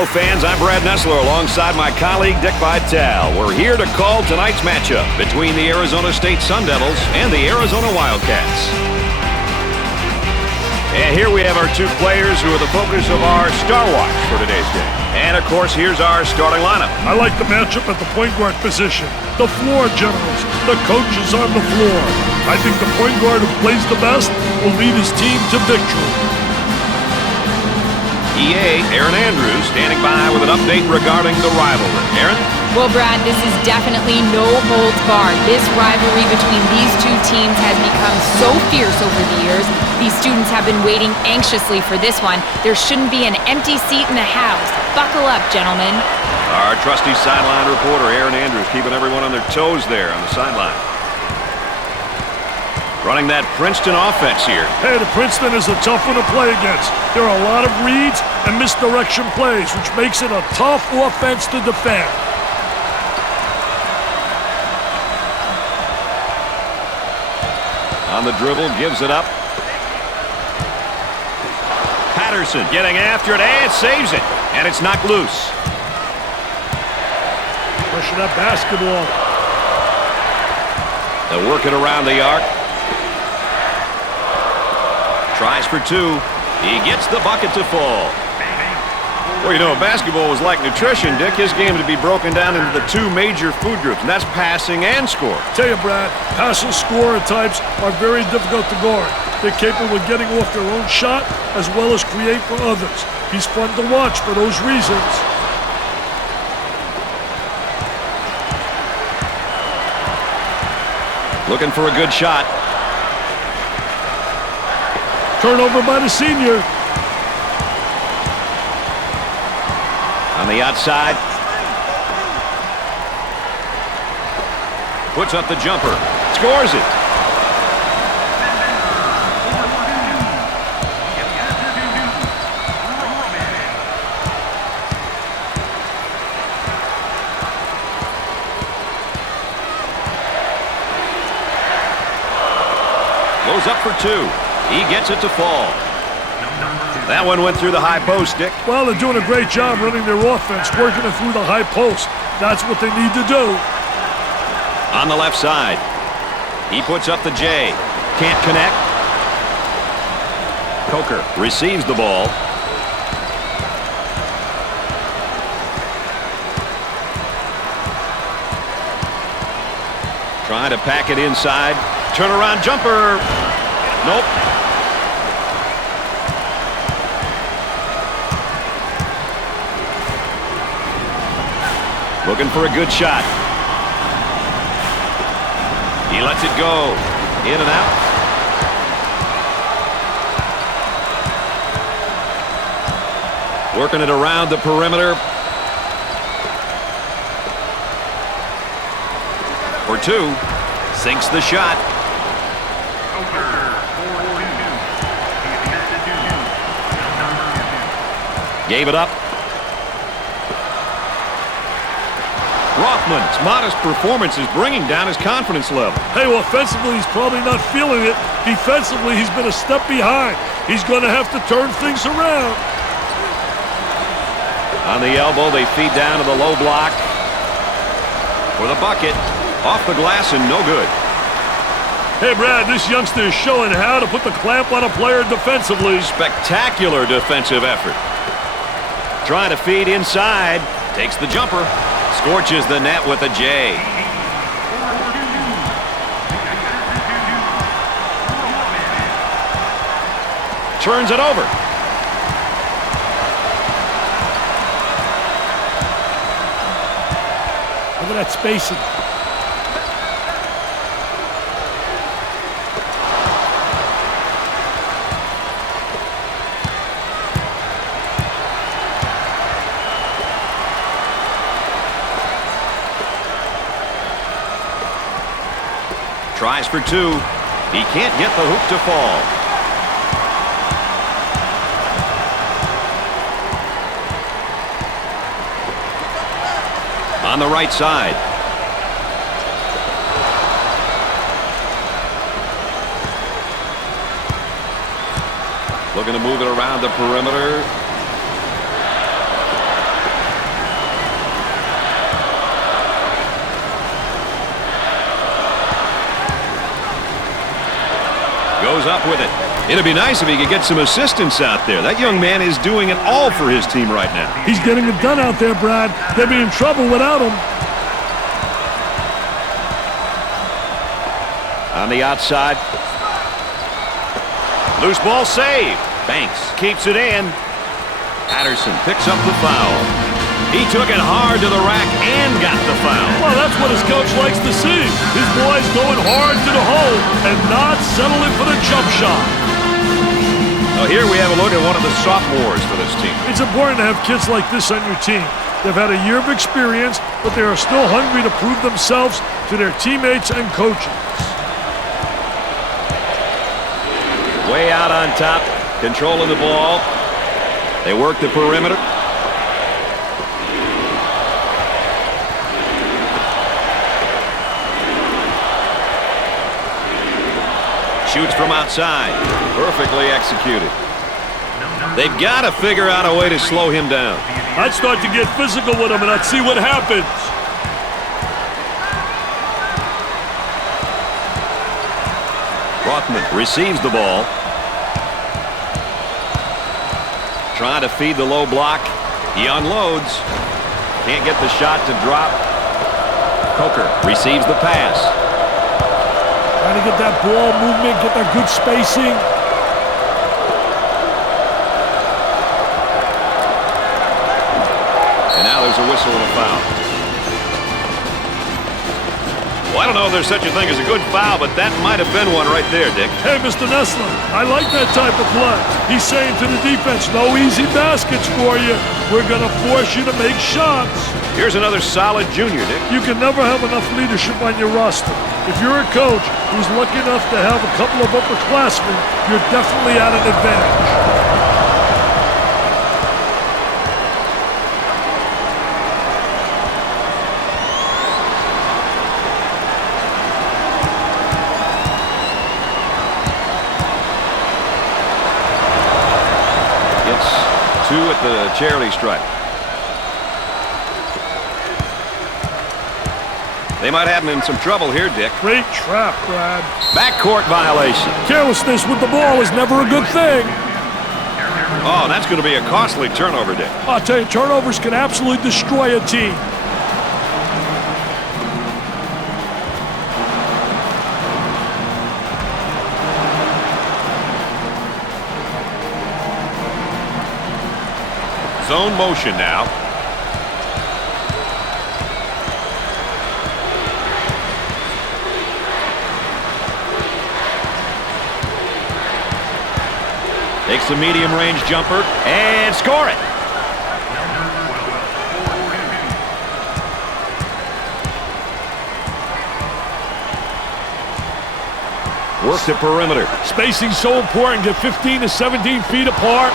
Hello, fans. I'm Brad Nessler alongside my colleague Dick Vitale. We're here to call tonight's matchup between the Arizona State Sun Devils and the Arizona Wildcats. And here we have our two players who are the focus of our Star Watch for today's game. And, of course, here's our starting lineup. I like the matchup at the point guard position. The floor generals, the coaches on the floor. I think the point guard who plays the best will lead his team to victory. EA, Aaron Andrews, standing by with an update regarding the rivalry. Aaron? Well, Brad, this is definitely no holds barred. This rivalry between these two teams has become so fierce over the years. These students have been waiting anxiously for this one. There shouldn't be an empty seat in the house. Buckle up, gentlemen. Our trusty sideline reporter, Aaron Andrews, keeping everyone on their toes there on the sideline. Running that Princeton offense here. Hey, the Princeton is a tough one to play against. There are a lot of reads and misdirection plays, which makes it a tough offense to defend. On the dribble, gives it up. Patterson getting after it and saves it. And it's knocked loose. Pushing up basketball. They'll work it around the arc. Tries for two. He gets the bucket to fall. Well, you know, basketball was like nutrition, Dick. His game to be broken down into the two major food groups, and that's passing and scoring. Tell you, Brad, passing scorer types are very difficult to guard. They're capable of getting off their own shot as well as create for others. He's fun to watch for those reasons. Looking for a good shot. Turnover by the senior. On the outside. Puts up the jumper. Scores it. Goes up for two. He gets it to fall. That one went through the high post, Dick. Well, they're doing a great job running their offense, working it through the high post. That's what they need to do. On the left side. He puts up the J. Can't connect. Coker receives the ball. Trying to pack it inside. Turnaround jumper. Nope. Looking for a good shot. He lets it go. In and out. Working it around the perimeter. For two. Sinks the shot. Gave it up. Rothman's modest performance is bringing down his confidence level. Hey, well, offensively, he's probably not feeling it. Defensively, he's been a step behind. He's going to have to turn things around. On the elbow, they feed down to the low block. For the bucket. Off the glass and no good. Hey, Brad, this youngster is showing how to put the clamp on a player defensively. Spectacular defensive effort. Trying to feed inside. Takes the jumper. Scorches the net with a J. Turns it over. Look at that spacing. Tries for two. He can't get the hoop to fall. On the right side. Looking to move it around the perimeter. goes up with it. It'd be nice if he could get some assistance out there. That young man is doing it all for his team right now. He's getting it done out there, Brad. They'd be in trouble without him. On the outside. Loose ball save. Banks keeps it in. Patterson picks up the foul. He took it hard to the rack and got the foul. Well, that's what his coach likes to see. His boys going hard to the hole and not settling for the jump shot. Now here we have a look at one of the sophomores for this team. It's important to have kids like this on your team. They've had a year of experience, but they are still hungry to prove themselves to their teammates and coaches. Way out on top, controlling the ball. They work the perimeter. Shoots from outside. Perfectly executed. They've got to figure out a way to slow him down. I'd start to get physical with him, and I'd see what happens. Rothman receives the ball. Trying to feed the low block. He unloads. Can't get the shot to drop. Coker receives the pass. Trying to get that ball movement, get that good spacing. And now there's a whistle and a foul. Well, I don't know if there's such a thing as a good foul, but that might have been one right there, Dick. Hey, Mr. Nessler, I like that type of play. He's saying to the defense, no easy baskets for you. We're going to force you to make shots. Here's another solid junior, Dick. You can never have enough leadership on your roster. If you're a coach who's lucky enough to have a couple of upperclassmen, you're definitely at an advantage. Two at the charity stripe. They might have him in some trouble here, Dick. Great trap, Brad. Backcourt violation. Carelessness with the ball is never a good thing. Oh, that's going to be a costly turnover, Dick. I'll tell you, turnovers can absolutely destroy a team. Zone motion now. Takes the medium range jumper and score it. Work the perimeter. Spacing's so important. Get 15 to 17 feet apart.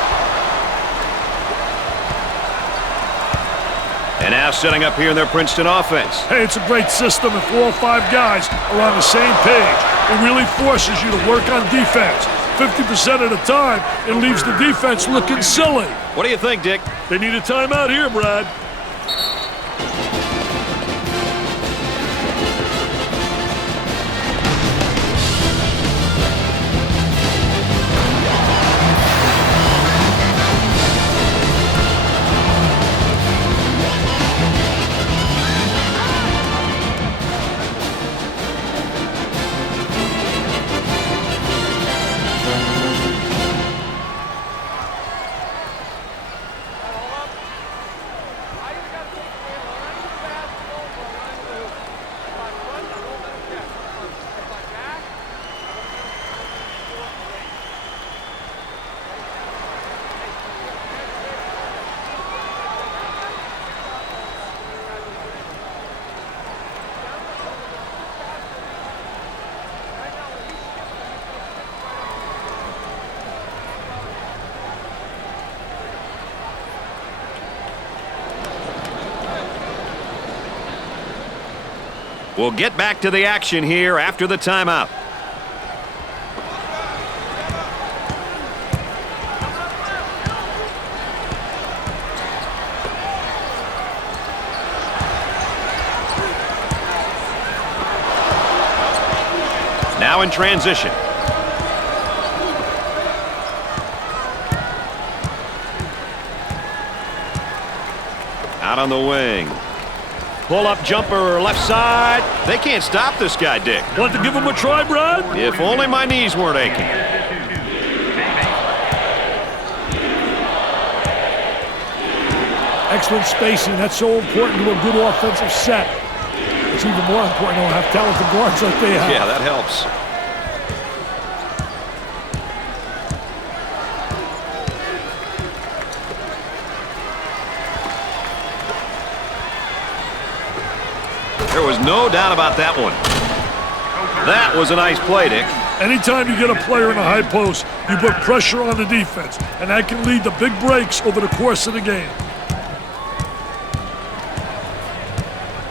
And now setting up here in their Princeton offense. Hey, it's a great system if all five guys are on the same page. It really forces you to work on defense. 50% of the time, it leaves the defense looking silly. What do you think, Dick? They need a timeout here, Brad. We'll get back to the action here after the timeout. Now in transition. Out on the wing. Pull-up jumper left side. They can't stop this guy, Dick. Want to give him a try, Brad? If only my knees weren't aching. Excellent spacing. That's so important to a good offensive set. It's even more important to have talented guards like they have. Yeah, that helps. There was no doubt about that one. That was a nice play, Dick. Anytime you get a player in a high post, you put pressure on the defense, and that can lead to big breaks over the course of the game.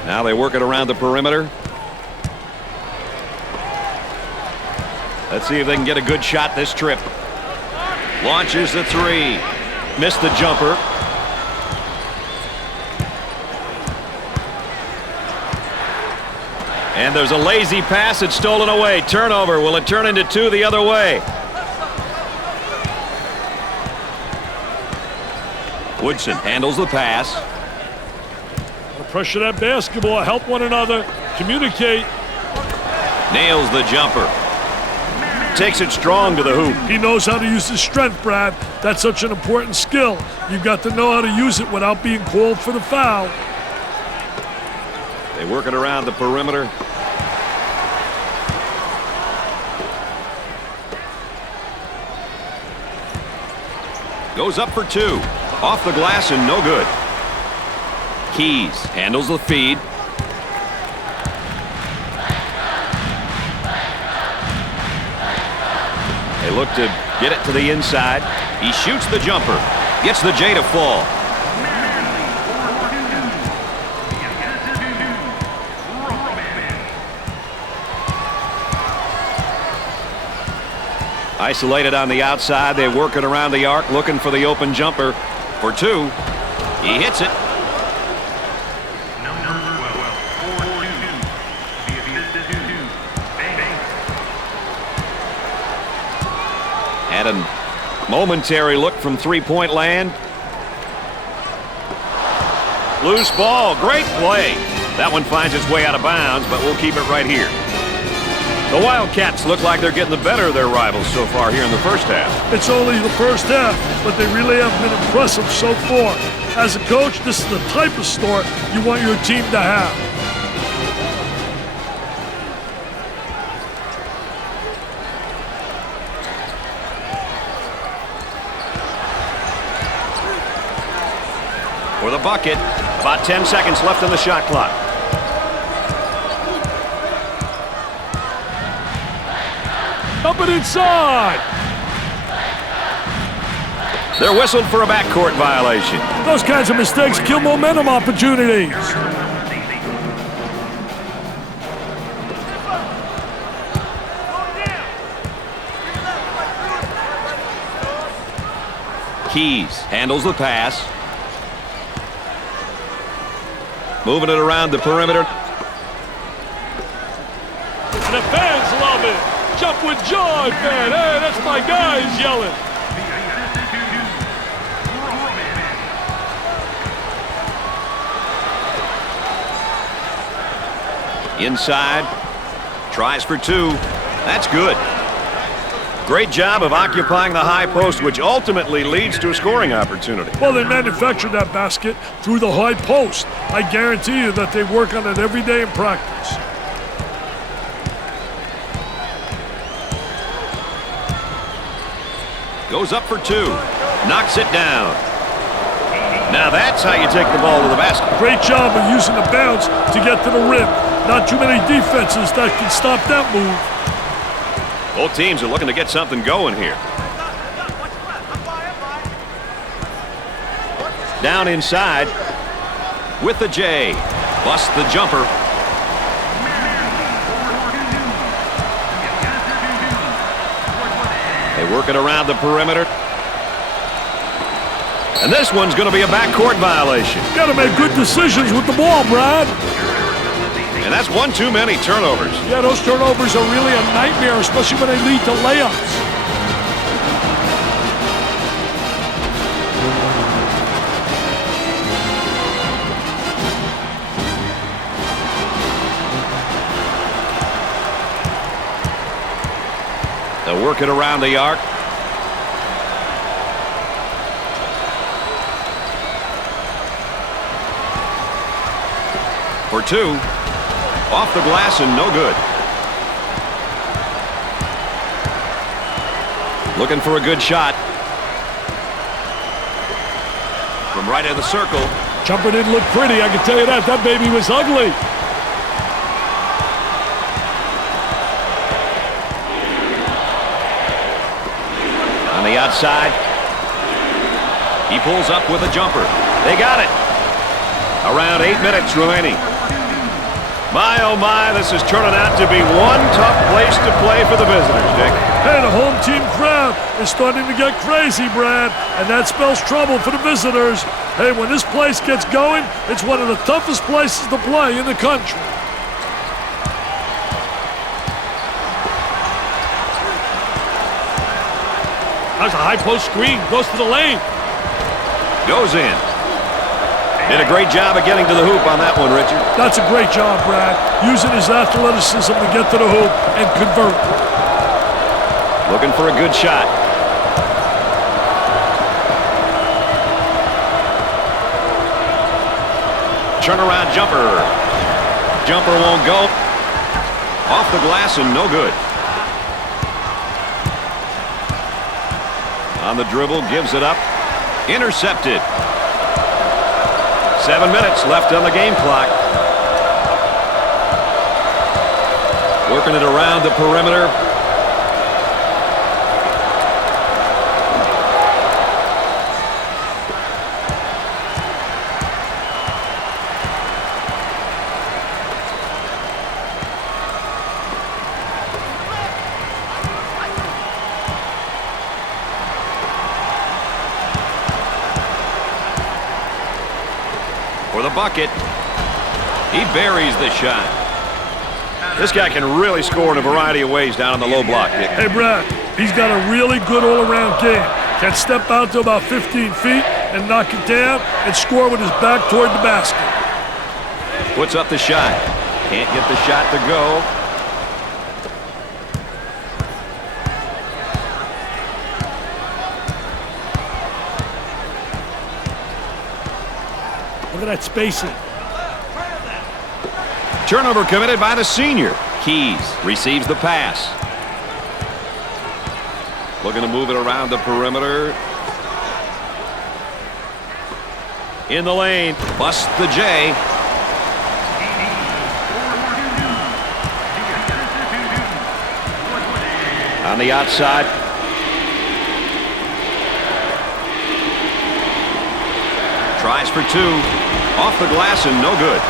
Now they work it around the perimeter. Let's see if they can get a good shot this trip. Launches the three. Missed the jumper. And there's a lazy pass. It's stolen away. Turnover. Will it turn into two the other way? Woodson handles the pass. Pressure that basketball, help one another, communicate. Nails the jumper. Takes it strong to the hoop. He knows how to use his strength, Brad. That's such an important skill. You've got to know how to use it without being called for the foul. They work it around the perimeter. Goes up for two. Off the glass and no good. Keys handles the feed. They look to get it to the inside. He shoots the jumper. Gets the J to fall. Isolated on the outside. They work it around the arc, looking for the open jumper for two. He hits it. Had a momentary look from three-point land. Loose ball. Great play. That one finds its way out of bounds, but we'll keep it right here. The Wildcats look like they're getting the better of their rivals so far here in the first half. It's only the first half, but they really have been impressive so far. As a coach, this is the type of start you want your team to have. For the bucket, about 10 seconds left on the shot clock. Up and inside. They're whistled for a backcourt violation. Those kinds of mistakes kill momentum opportunities. Keys handles the pass. Moving it around the perimeter. The fans love it. Jump with joy, fan. Hey, that's my guys yelling. Inside. Tries for two. That's good. Great job of occupying the high post, which ultimately leads to a scoring opportunity. Well, they manufactured that basket through the high post. I guarantee you that they work on it every day in practice. Goes up for two. Knocks it down. Now that's how you take the ball to the basket. Great job of using the bounce to get to the rim. Not too many defenses that can stop that move. Both teams are looking to get something going here. Down inside with the J. Busts the jumper. They work it around the perimeter. And this one's going to be a backcourt violation. Got to make good decisions with the ball, Brad. And that's one too many turnovers. Yeah, those turnovers are really a nightmare, especially when they lead to layups. work it around the arc. For two. Off the glass and no good. Looking for a good shot. From right of the circle. Jumper didn't look pretty, I can tell you that. That baby was ugly. On the outside. He pulls up with a jumper. They got it. Around 8 minutes remaining. My, oh my, this is turning out to be one tough place to play for the visitors, Dick. Hey, the home team crowd is starting to get crazy, Brad, and that spells trouble for the visitors. Hey, when this place gets going, it's one of the toughest places to play in the country. That's a high post screen, goes to the lane. Goes in. Did a great job of getting to the hoop on that one, Richard. That's a great job, Brad. Using his athleticism to get to the hoop and convert. Looking for a good shot. Turnaround jumper. Jumper won't go. Off the glass and no good. On the dribble, gives it up. Intercepted. 7 minutes left on the game clock. Working it around the perimeter. For the bucket. He buries the shot. This guy can really score in a variety of ways down on the low block, Dick. Hey, Brad, he's got a really good all-around game. Can step out to about 15 feet and knock it down and score with his back toward the basket. Puts up the shot. Can't get the shot to go. Look at that spacing. Turnover committed by the senior. Keys receives the pass. Looking to move it around the perimeter. In the lane. Busts the J. On the outside. Tries for two. Off the glass and no good.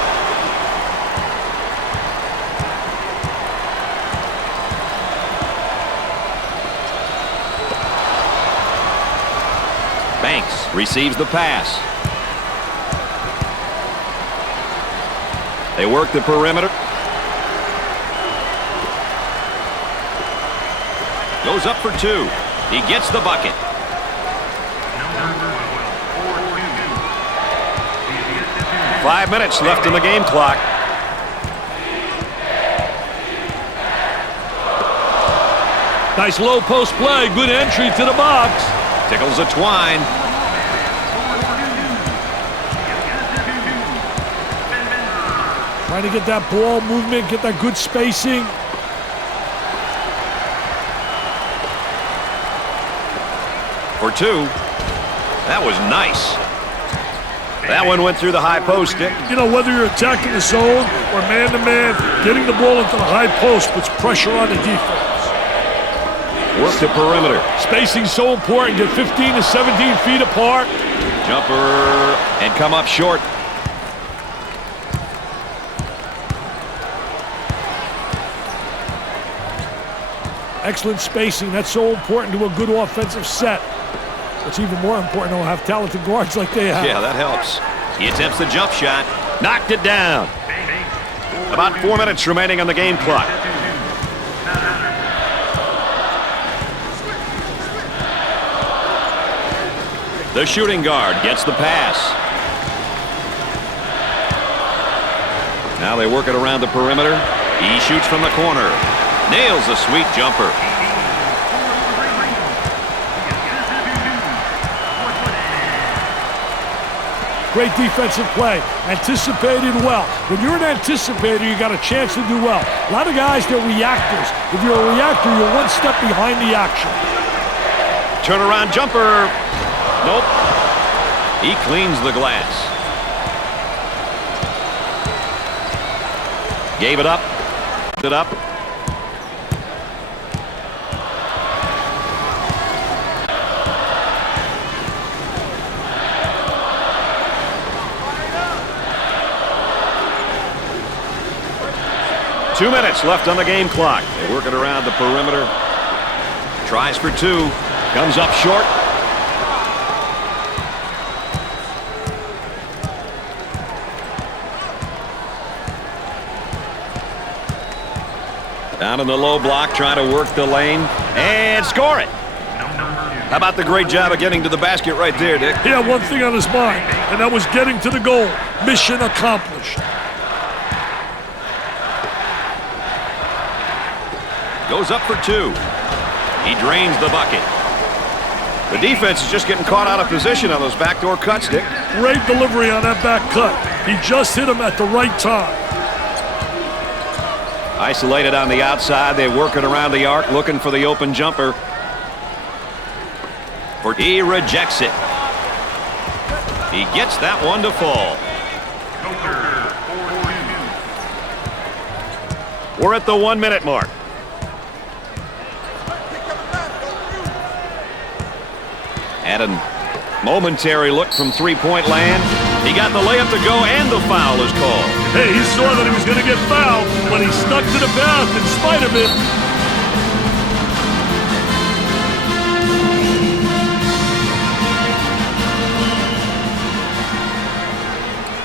Banks receives the pass. They work the perimeter. Goes up for two. He gets the bucket. Five minutes left in the game clock. Nice low post play. Good entry to the box. Tickles a twine. Trying to get that ball movement, get that good spacing. For two. That was nice. That one went through the high post, Dick. You know, whether you're attacking the zone or man-to-man, getting the ball into the high post puts pressure on the defense. Work the perimeter. Spacing's so important. Get 15 to 17 feet apart. Jumper and come up short. Excellent spacing. That's so important to a good offensive set. What's even more important, to have talented guards like they have. Yeah, that helps. He attempts the jump shot. Knocked it down. About 4 minutes remaining on the game clock. The shooting guard gets the pass. Now they work it around the perimeter. He shoots from the corner. Nails a sweet jumper. Great defensive play. Anticipated well. When you're an anticipator, you got a chance to do well. A lot of guys, they're reactors. If you're a reactor, you're one step behind the action. Turnaround jumper. Nope. He cleans the glass. Gave it up. It up. Two minutes left on the game clock. They work it around the perimeter. Tries for two. Comes up short. Down in the low block, trying to work the lane. And score it. How about the great job of getting to the basket right there, Dick? He had one thing on his mind, and that was getting to the goal. Mission accomplished. Goes up for two. He drains the bucket. The defense is just getting caught out of position on those backdoor cuts, Dick. Great delivery on that back cut. He just hit him at the right time. Isolated on the outside. They're working around the arc, looking for the open jumper. He rejects it. He gets that one to fall. We're at the 1 minute mark. Had a momentary look from three-point land. He got the layup to go, and the foul is called. Hey, he saw that he was going to get fouled, but he stuck to the path in spite of it.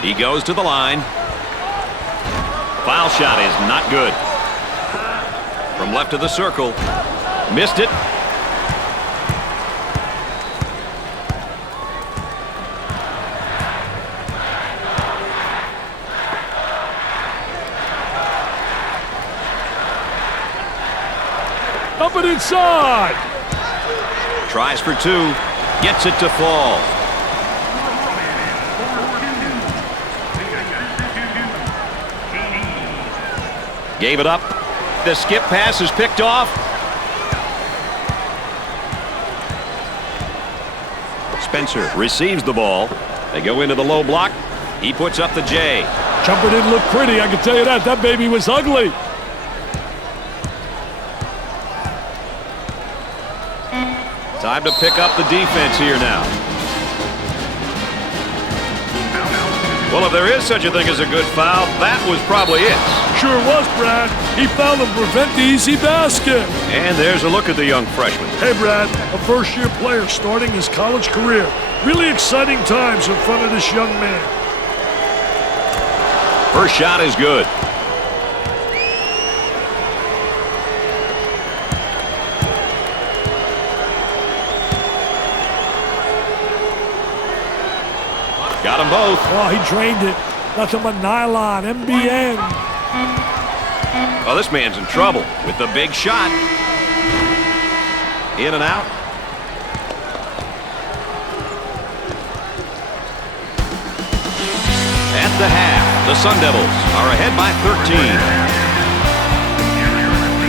He goes to the line. Foul shot is not good. From left of the circle. Missed it. Up and inside. Tries for two. Gets it to fall. Gave it up. The skip pass is picked off. Spencer receives the ball. They go into the low block. He puts up the J. Jumper didn't look pretty, I can tell you that. That baby was ugly. Time to pick up the defense here now. Well, if there is such a thing as a good foul, that was probably it. Sure was, Brad. He fouled him to prevent the easy basket. And there's a look at the young freshman. Hey, Brad, a first-year player starting his college career. Really exciting times in front of this young man. First shot is good. Got them both. Oh, he drained it. Nothing but nylon, MBN. Oh, this man's in trouble with the big shot. In and out. At the half, the Sun Devils are ahead by 13.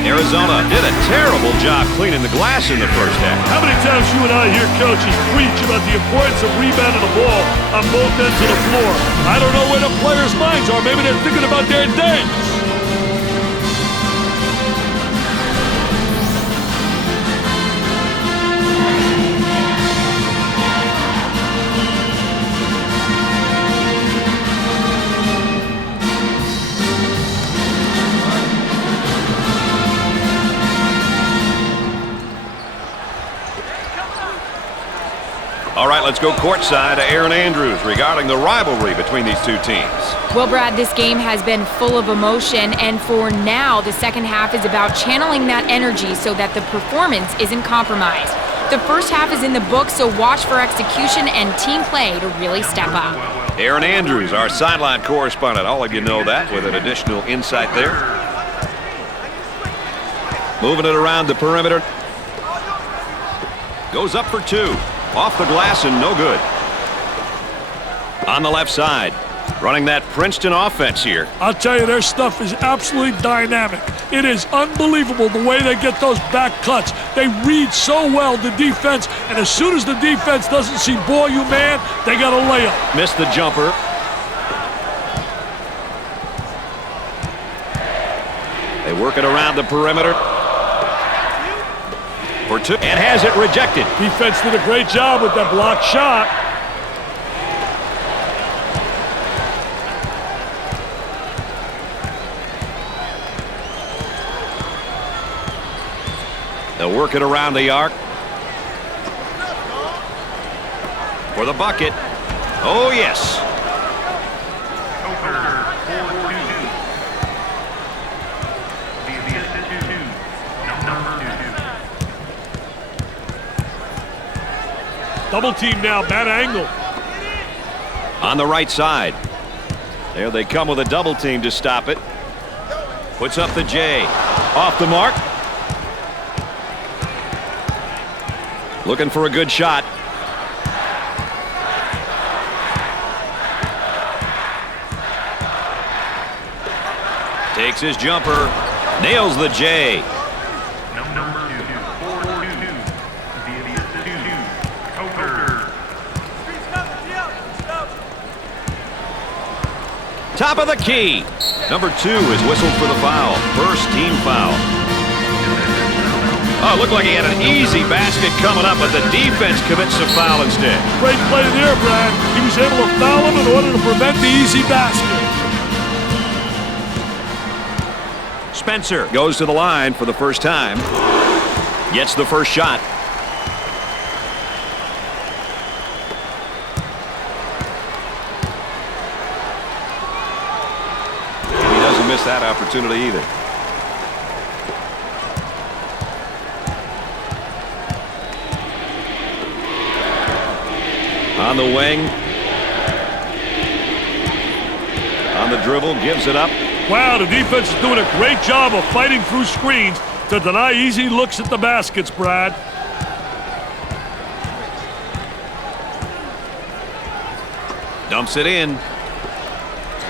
Arizona did a terrible job cleaning the glass in the first half. How many times you and I hear coaches preach about the importance of rebounding the ball on both ends of the floor? I don't know where the players' minds are. Maybe they're thinking about their dates. All right, let's go courtside to Aaron Andrews regarding the rivalry between these two teams. Well, Brad, this game has been full of emotion, and for now, the second half is about channeling that energy so that the performance isn't compromised. The first half is in the books, so watch for execution and team play to really step up. Aaron Andrews, our sideline correspondent. All of you know that with an additional insight there. Moving it around the perimeter. Goes up for two. Off the glass and no good. On the left side, running that Princeton offense here. I'll tell you, their stuff is absolutely dynamic. It is unbelievable the way they get those back cuts. They read so well the defense, and as soon as the defense doesn't see ball you man, they got a layup. Missed the jumper. They work it around the perimeter. For two, and has it rejected. Defense did a great job with that block shot. They'll work it around the arc. For the bucket. Oh, yes. Double team now, bad angle. On the right side. There they come with a double team to stop it. Puts up the J. Off the mark. Looking for a good shot. Takes his jumper. Nails the J. Top of the key. Number 2 is whistled for the foul. First team foul. Oh, it looked like he had an easy basket coming up, but the defense commits a foul instead. Great play there, Brad. He was able to foul him in order to prevent the easy basket. Spencer goes to the line for the first time. Gets the first shot. Miss that opportunity either. On the wing. On the dribble, gives it up. Wow, the defense is doing a great job of fighting through screens to deny easy looks at the baskets, Brad. Dumps it in.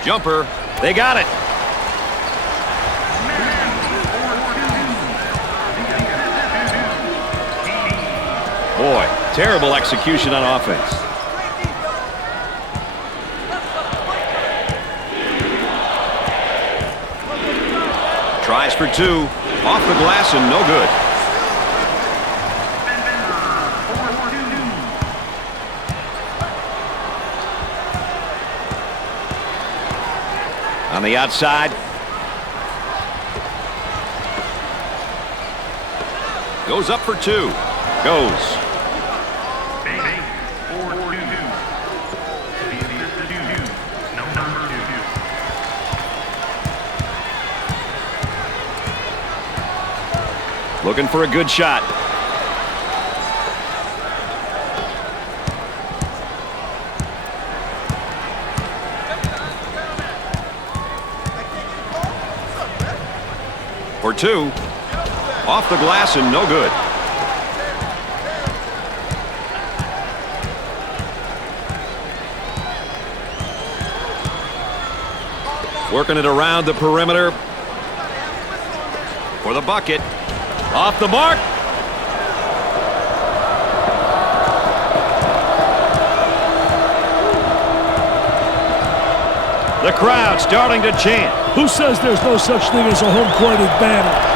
Jumper. They got it. Boy, terrible execution on offense. Tries for 2. Off the glass and no good. On the outside. Goes up for 2. Goes. Looking for a good shot. For 2. Off the glass and no good. Working it around the perimeter. For the bucket. Off the mark. The crowd starting to chant. Who says there's no such thing as a home court advantage?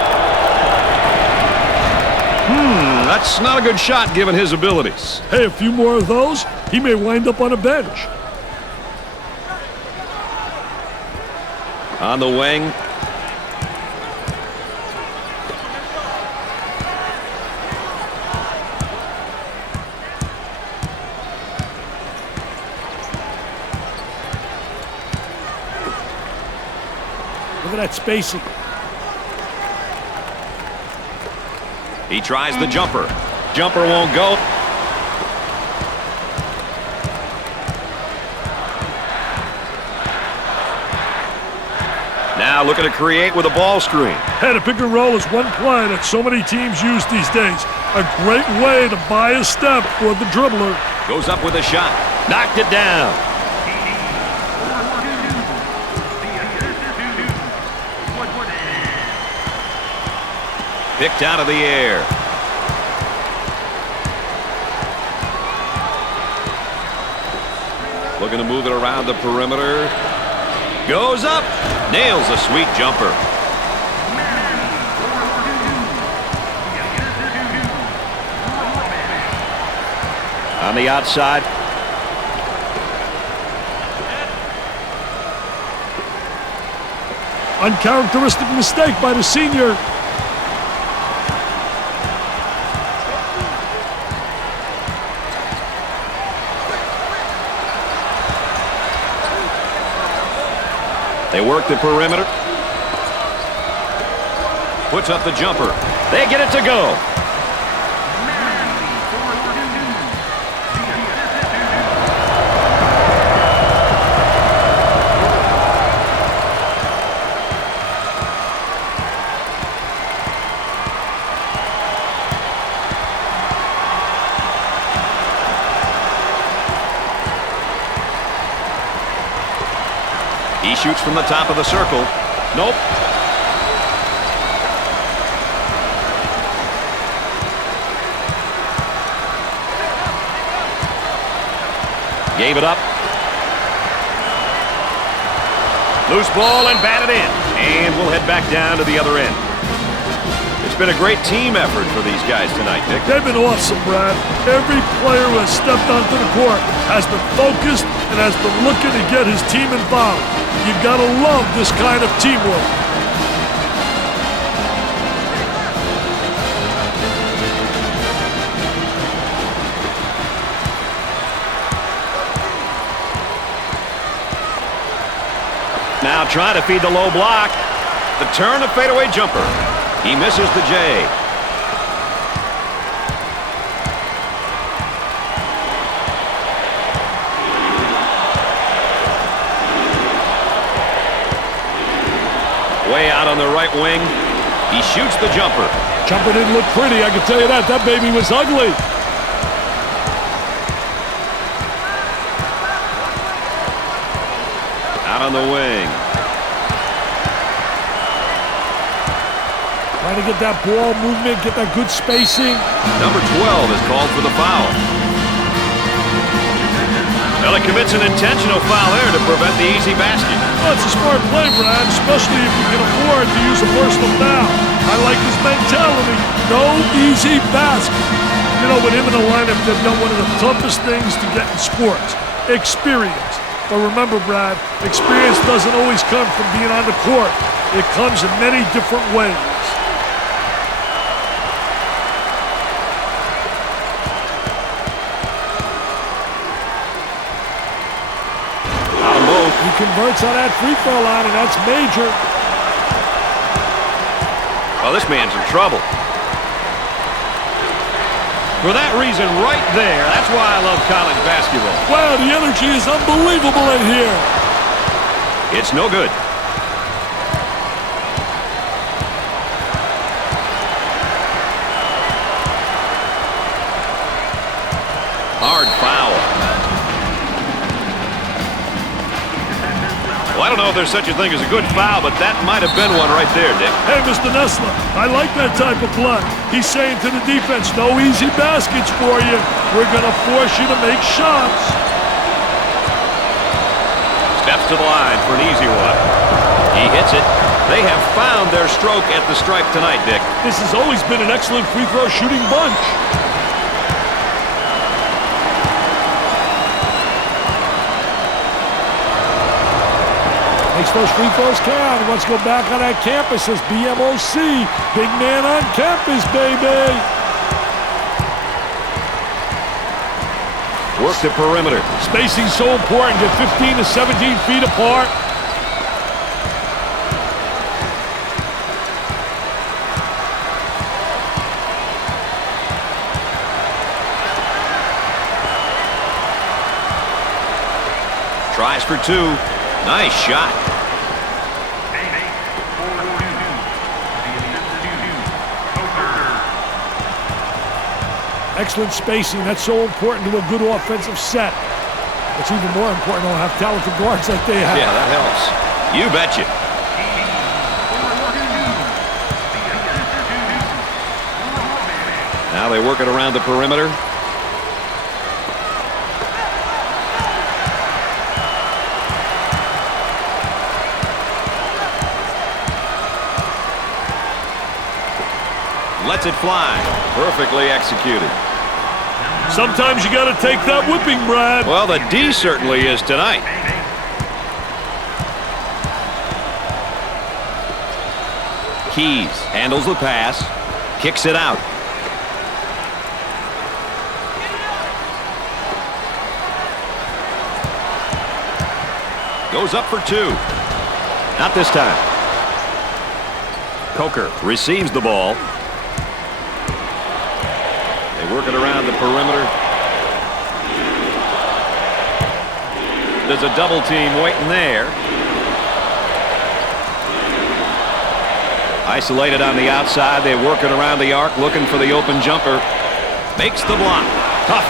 That's not a good shot given his abilities. Hey, a few more of those, he may wind up on a bench. On the wing. Look at that spacing. He tries the jumper. Jumper won't go. Now looking to create with a ball screen. Hey, the pick and roll is one play that so many teams use these days. A great way to buy a step for the dribbler. Goes up with a shot. Knocked it down. Picked out of the air. Looking to move it around the perimeter. Goes up. Nails a sweet jumper. On the outside. Uncharacteristic mistake by the senior. They work the perimeter. Puts up the jumper. They get it to go. He shoots from the top of the circle. Nope. Gave it up. Loose ball and batted in. And we'll head back down to the other end. It's been a great team effort for these guys tonight, Dick. They've been awesome, Brad. Every player who has stepped onto the court has been focused and has been looking to get his team involved. You've got to love this kind of teamwork. Now trying to feed the low block. The turn, a fadeaway jumper. He misses the J. Way out on the right wing. He shoots the jumper. Jumper didn't look pretty, I can tell you that. That baby was ugly. Out on the wing. Trying to get that ball movement, get that good spacing. Number 12 is called for the foul. Well, he commits an intentional foul there to prevent the easy basket. Well, it's a smart play, Brad, especially if you can afford to use a personal foul. I like his mentality. No easy basket. You know, with him in the lineup, they've done one of the toughest things to get in sports. Experience. But remember, Brad, experience doesn't always come from being on the court. It comes in many different ways. He converts on that free throw line, and that's major. Well, this man's in trouble. For that reason right there, that's why I love college basketball. Wow, the energy is unbelievable in here. It's no good. Hard foul. Well, I don't know if there's such a thing as a good foul, but that might have been one right there, Dick. Hey, Mr. Nessler, I like that type of play. He's saying to the defense, no easy baskets for you. We're going to force you to make shots. Steps to the line for an easy one. He hits it. They have found their stroke at the stripe tonight, Dick. This has always been an excellent free throw shooting bunch. Makes those free throws count. He wants to go back on that campus as BMOC. Big man on campus, baby. Work the perimeter. Spacing so important. Get 15 to 17 feet apart. Tries for two. Nice shot. Excellent spacing. That's so important to a good offensive set. It's even more important to have talented guards like they have. Yeah, that helps. You betcha. they work it around the perimeter. Lets it fly. Perfectly executed. Sometimes you got to take that whipping, Brad. Well, the D certainly is tonight. Keys handles the pass, kicks it out. Goes up for two. Not this time. Coker receives the ball. They work it around the perimeter. There's a double team waiting there. Isolated on the outside. They work it around the arc, looking for the open jumper. Makes the block. Tough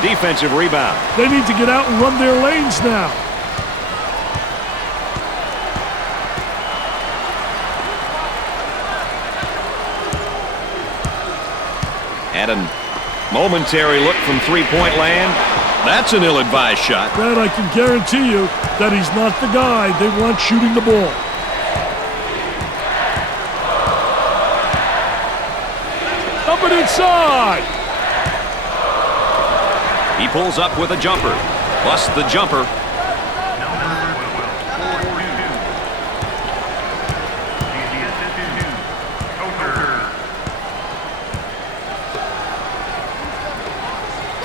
defensive rebound. They need to get out and run their lanes now. Had a momentary look from three-point land. That's an ill-advised shot. Brad, I can guarantee you that he's not the guy they want shooting the ball. Up and inside. He pulls up with a jumper. Busts the jumper.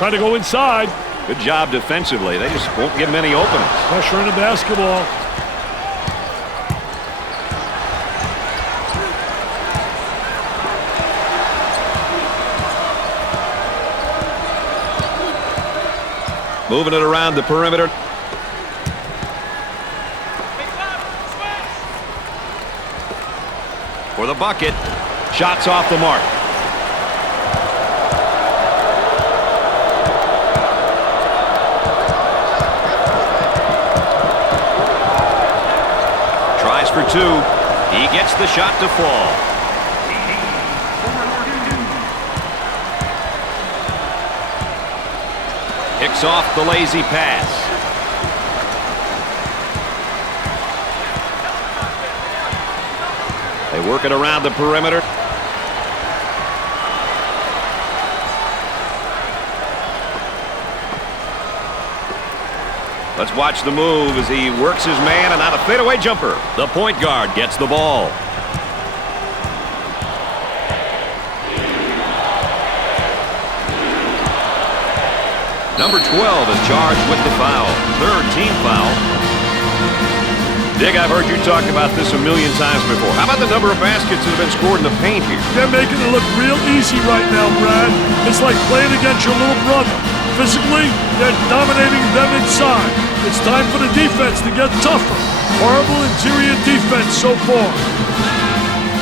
Trying to go inside. Good job defensively. They just won't give many openings. Pressure in the basketball. Moving it around the perimeter. For the bucket. Shots off the mark. Tries for two. He gets the shot to fall. Picks off the lazy pass. They work it around the perimeter. Let's watch the move as he works his man, and now the fadeaway jumper. The point guard gets the ball. Number 12 is charged with the foul. Third team foul. Dick, I've heard you talk about this a million times before. How about the number of baskets that have been scored in the paint here? They're making it look real easy right now, Brad. It's like playing against your little brother. Physically, they're dominating them inside. It's time for the defense to get tougher. Horrible interior defense so far.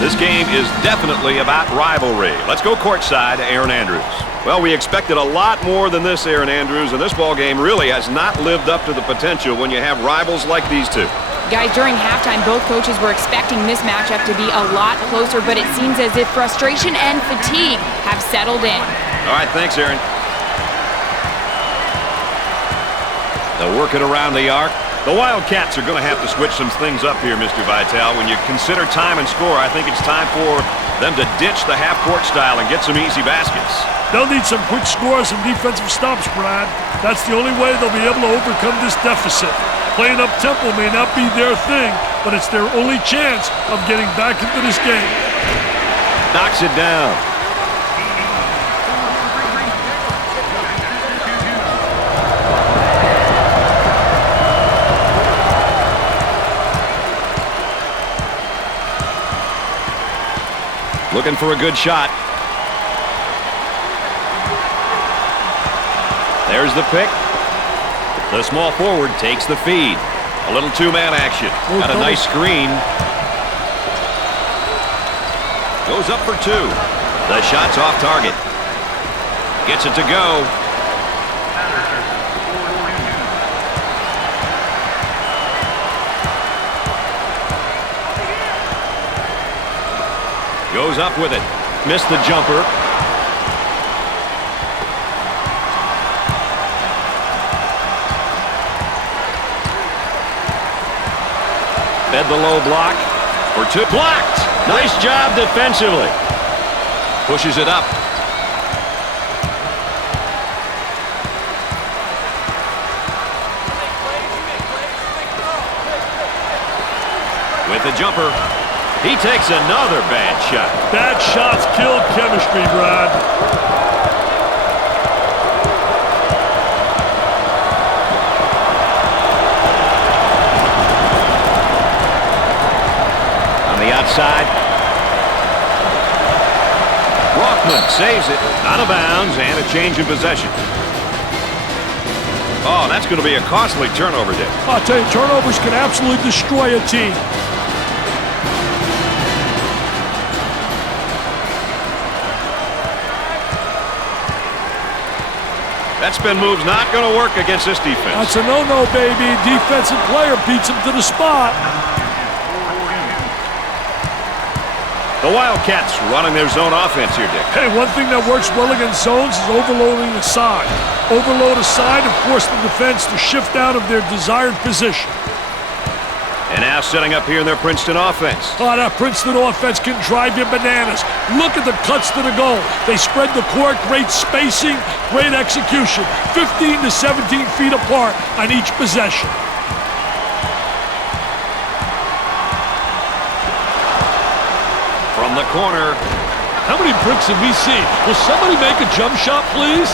This game is definitely about rivalry. Let's go courtside to Aaron Andrews. Well, we expected a lot more than this, Aaron Andrews, and this ball game really has not lived up to the potential when you have rivals like these two. Guys, during halftime, both coaches were expecting this matchup to be a lot closer, but it seems as if frustration and fatigue have settled in. All right, thanks, Aaron. They'll work it around the arc. The Wildcats are going to have to switch some things up here, Mr. Vitale. When you consider time and score, I think it's time for them to ditch the half-court style and get some easy baskets. They'll need some quick scores and defensive stops, Brad. That's the only way they'll be able to overcome this deficit. Playing up tempo may not be their thing, but it's their only chance of getting back into this game. Knocks it down. Looking for a good shot. There's the pick. The small forward takes the feed. A little two-man action. Got a nice screen. Goes up for two. The shot's off target. Gets it to go. Goes up with it. Missed the jumper. Fed the low block for two. Blocked. Nice job defensively. Pushes it up. With the jumper. He takes another bad shot. Bad shots kill chemistry, Brad. On the outside. Rothman saves it. Out of bounds and a change in possession. Oh, that's going to be a costly turnover, Dick. I'll tell you, turnovers can absolutely destroy a team. That spin move's not going to work against this defense. That's a no-no, baby. Defensive player beats him to the spot. The Wildcats running their zone offense here, Dick. Hey, one thing that works well against zones is overloading the side. Overload a side and force the defense to shift out of their desired position. And now setting up here in their Princeton offense. Oh, that Princeton offense can drive you bananas. Look at the cuts to the goal. They spread the court, great spacing, great execution. 15 to 17 feet apart on each possession. From the corner. How many bricks have we seen? Will somebody make a jump shot, please?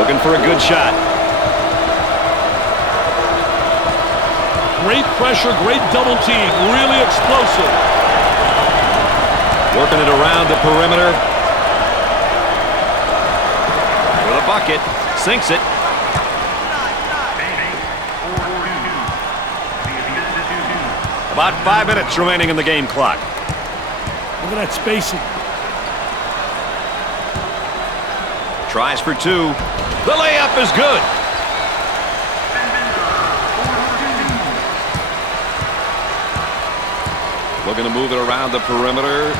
Looking for a good shot. Great pressure, great double team, really explosive. Working it around the perimeter. With a bucket. Sinks it. About 5 minutes remaining in the game clock. Look at that spacing. Tries for two. The layup is good. Looking to move it around the perimeter.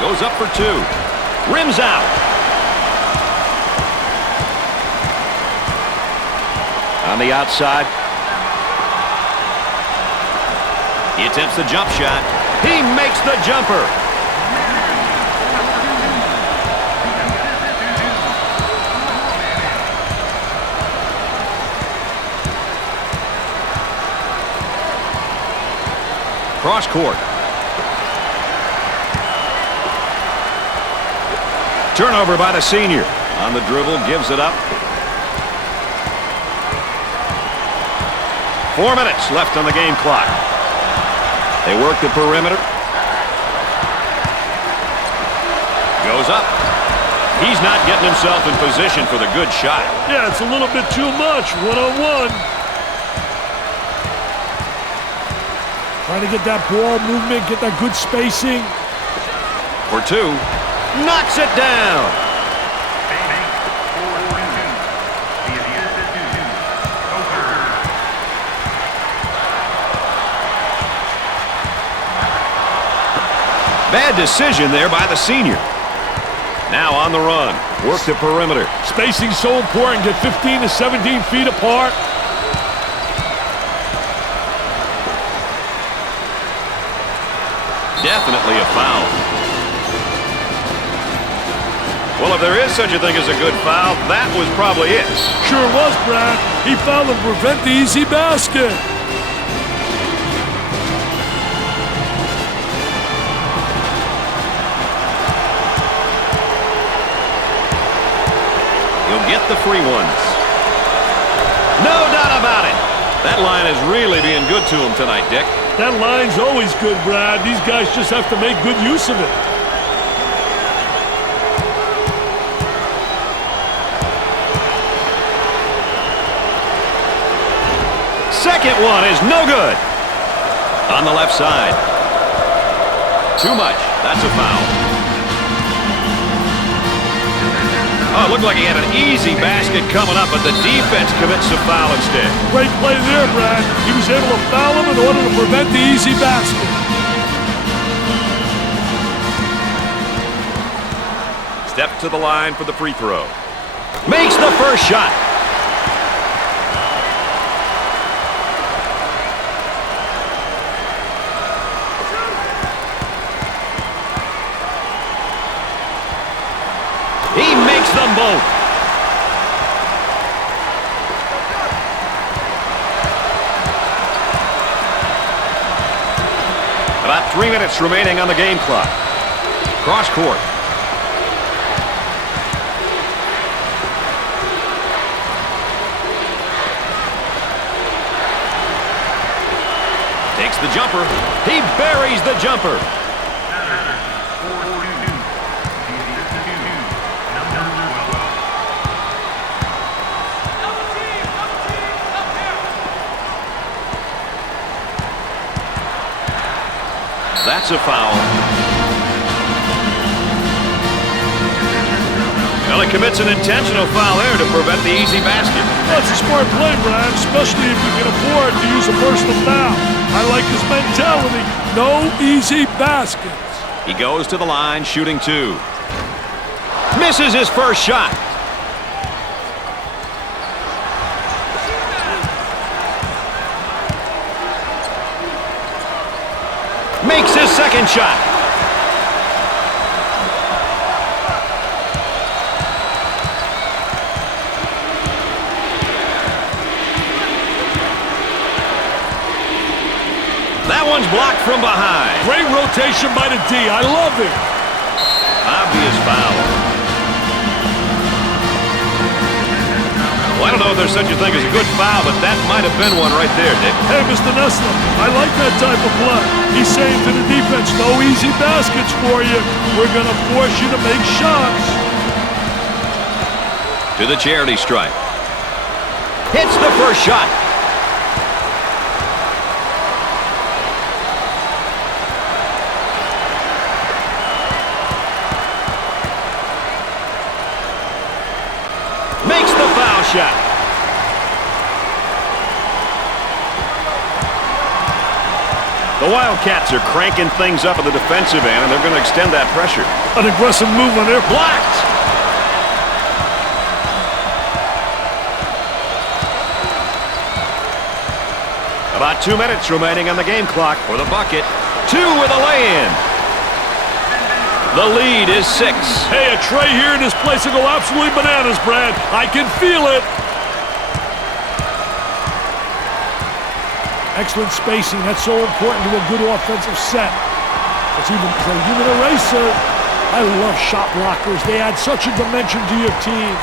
Goes up for two. Rims out. On the outside. He attempts the jump shot. He makes the jumper. Cross court. Turnover by the senior. On the dribble, gives it up. 4 minutes left on the game clock. They work the perimeter. Goes up. He's not getting himself in position for the good shot. Yeah, it's a little bit too much. One-on-one. Trying to get that ball movement, get that good spacing. For two. Knocks it down. Bad decision there by the senior. Now on the run. Work the perimeter. Spacing so important. Get 15 to 17 feet apart. Definitely a foul. Well, if there is such a thing as a good foul, that was probably it. Sure was, Brad. He fouled to prevent the easy basket. He'll get the free ones. No doubt about it. That line is really being good to him tonight, Dick. That line's always good, Brad. These guys just have to make good use of it. Second one is no good. On the left side. Too much. That's a foul. Oh, it looked like he had an easy basket coming up, but the defense commits the foul instead. Great play there, Brad. He was able to foul him in order to prevent the easy basket. Step to the line for the free throw. Makes the first shot. He makes them both. About 3 minutes remaining on the game clock. Cross court. Takes the jumper. He buries the jumper. That's a foul. Well, he commits an intentional foul there to prevent the easy basket. That's a smart play, Brad, especially if you can afford to use a personal foul. I like his mentality. No easy baskets. He goes to the line, shooting 2. Misses his first shot. Makes his second shot. That one's blocked from behind. Great rotation by the D. I love it. Obvious foul. Well, I don't know if there's such a thing as a good foul, but that might have been one right there, Dick. Hey, Mr. Nessler, I like that type of play. He's saying to the defense, no easy baskets for you. We're going to force you to make shots. To the charity stripe. Hits the first shot. Makes the foul shot. The Wildcats are cranking things up at the defensive end, and they're going to extend that pressure. An aggressive move on their Blocked. About 2 minutes remaining on the game clock for the bucket. 2 with a lay-in. The lead is 6. Hey, a tray here in this place will go absolutely bananas, Brad. I can feel it. Excellent spacing. That's so important to a good offensive set. It's even a human eraser. I love shot blockers. They add such a dimension to your team.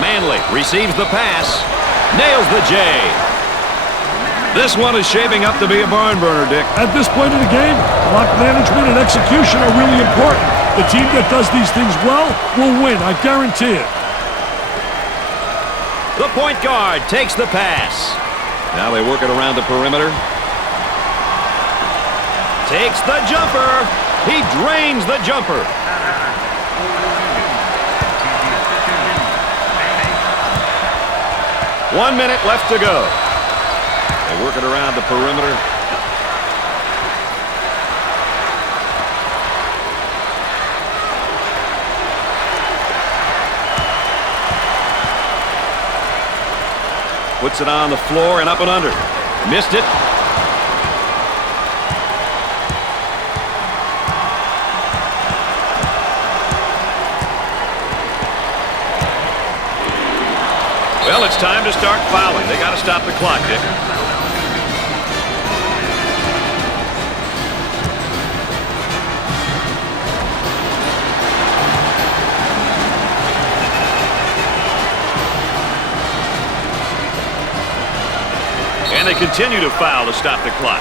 Manley receives the pass. Nails the J. This one is shaping up to be a barn burner, Dick. At this point in the game, clock management and execution are really important. The team that does these things well will win, I guarantee it. The point guard takes the pass. Now they work it around the perimeter. Takes the jumper. He drains the jumper. One minute left to go. They work it around the perimeter. Puts it on the floor and up and under. Missed it. Well, it's time to start fouling. They got to stop the clock, Dick. And they continue to foul to stop the clock.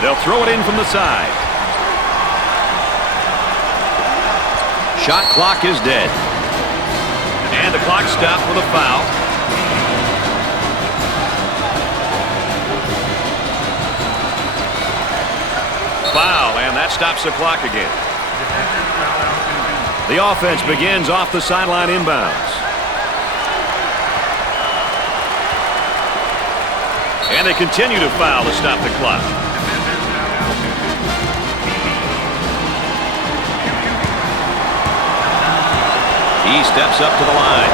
They'll throw it in from the side. Shot clock is dead. And the clock stopped with a foul. Foul, and that stops the clock again. The offense begins off the sideline inbounds. And they continue to foul to stop the clock. He steps up to the line.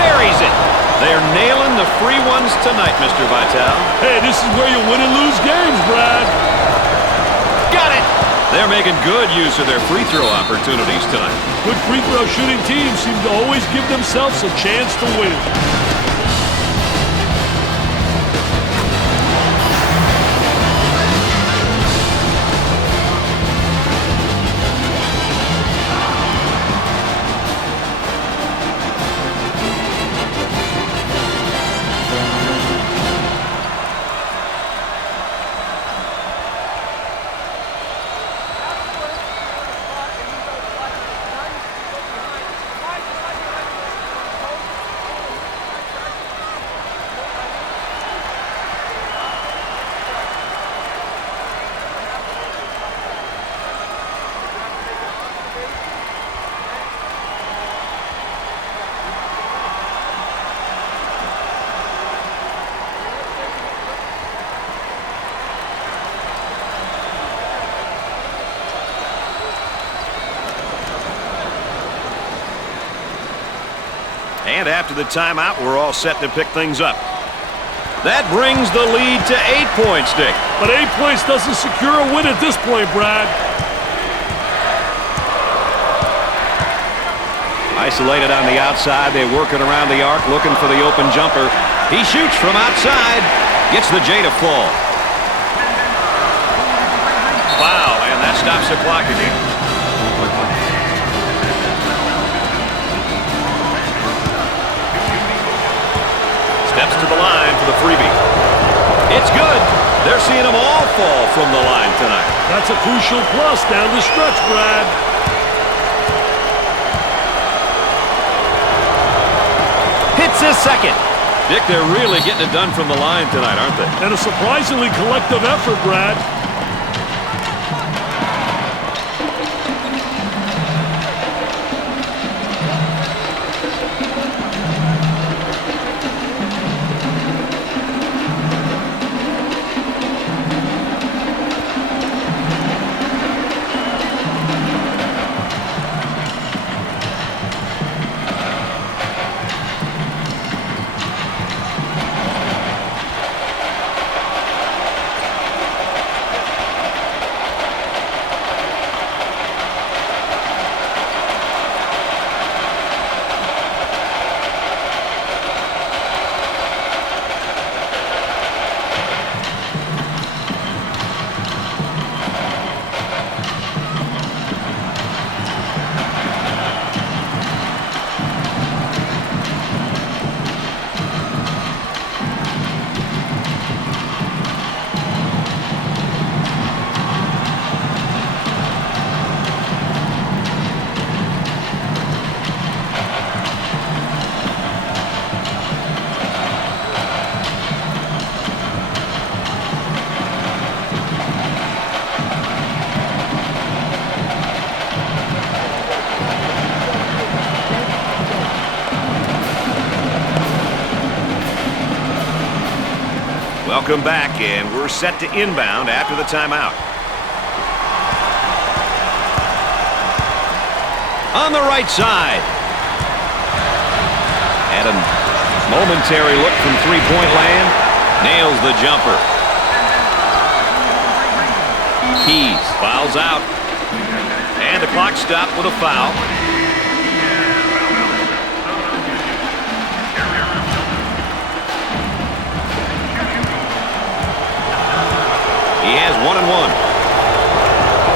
Buries it. They're nailing the free ones tonight, Mr. Vitale. Hey, this is where you win and lose games, Brad. Got it. They're making good use of their free throw opportunities tonight. Good free throw shooting teams seem to always give themselves a chance to win. And after the timeout, we're all set to pick things up. That brings the lead to 8 points, Dick. But 8 points doesn't secure a win at this point, Brad. Isolated on the outside, they're working around the arc, looking for the open jumper. He shoots from outside, gets the J to fall. Wow, and that stops the clock again. Steps to the line for the freebie. It's good. They're seeing them all fall from the line tonight. That's a crucial plus down the stretch, Brad. Hits his second. Dick, they're really getting it done from the line tonight, aren't they? And a surprisingly collective effort, Brad. Welcome back, and we're set to inbound after the timeout. On the right side. And a momentary look from three-point land. Nails the jumper. Keys fouls out. And the clock stopped with a foul. He has 1-1.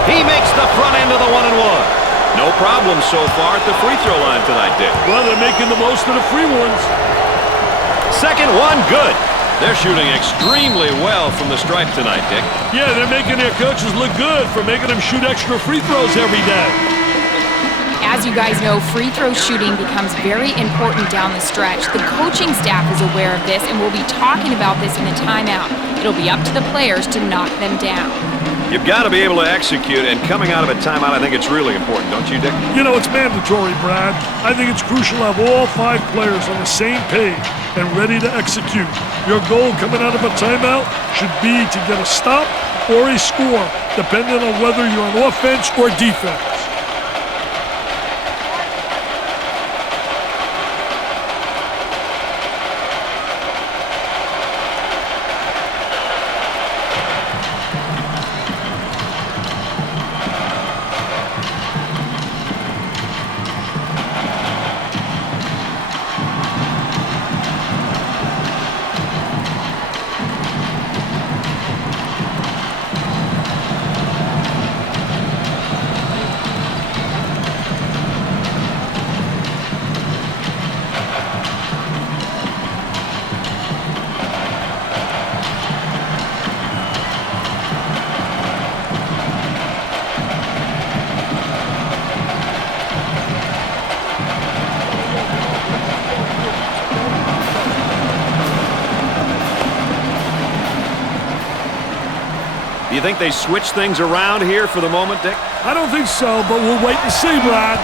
He makes the front end of the 1-1. No problem so far at the free throw line tonight, Dick. Well, they're making the most of the free ones. Second one, good. They're shooting extremely well from the stripe tonight, Dick. Yeah, they're making their coaches look good for making them shoot extra free throws every day. As you guys know, free throw shooting becomes very important down the stretch. The coaching staff is aware of this, and we'll be talking about this in the timeout. It'll be up to the players to knock them down. You've got to be able to execute, and coming out of a timeout, I think it's really important, don't you, Dick? You know, it's mandatory, Brad. I think it's crucial to have all 5 players on the same page and ready to execute. Your goal coming out of a timeout should be to get a stop or a score, depending on whether you're on offense or defense. Do you think they switch things around here for the moment, Dick? I don't think so, but we'll wait and see, Brad.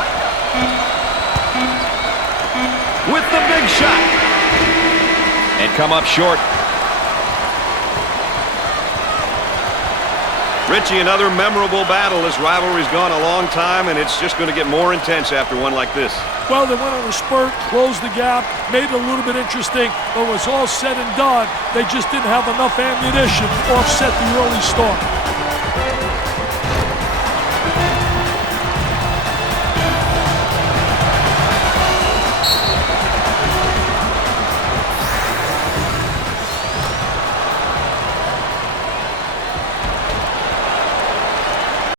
With the big shot. And come up short. Richie, another memorable battle. This rivalry's gone a long time, and it's just going to get more intense after one like this. Well, they went on a spurt, closed the gap, made it a little bit interesting, but when it was all said and done, they just didn't have enough ammunition to offset the early start.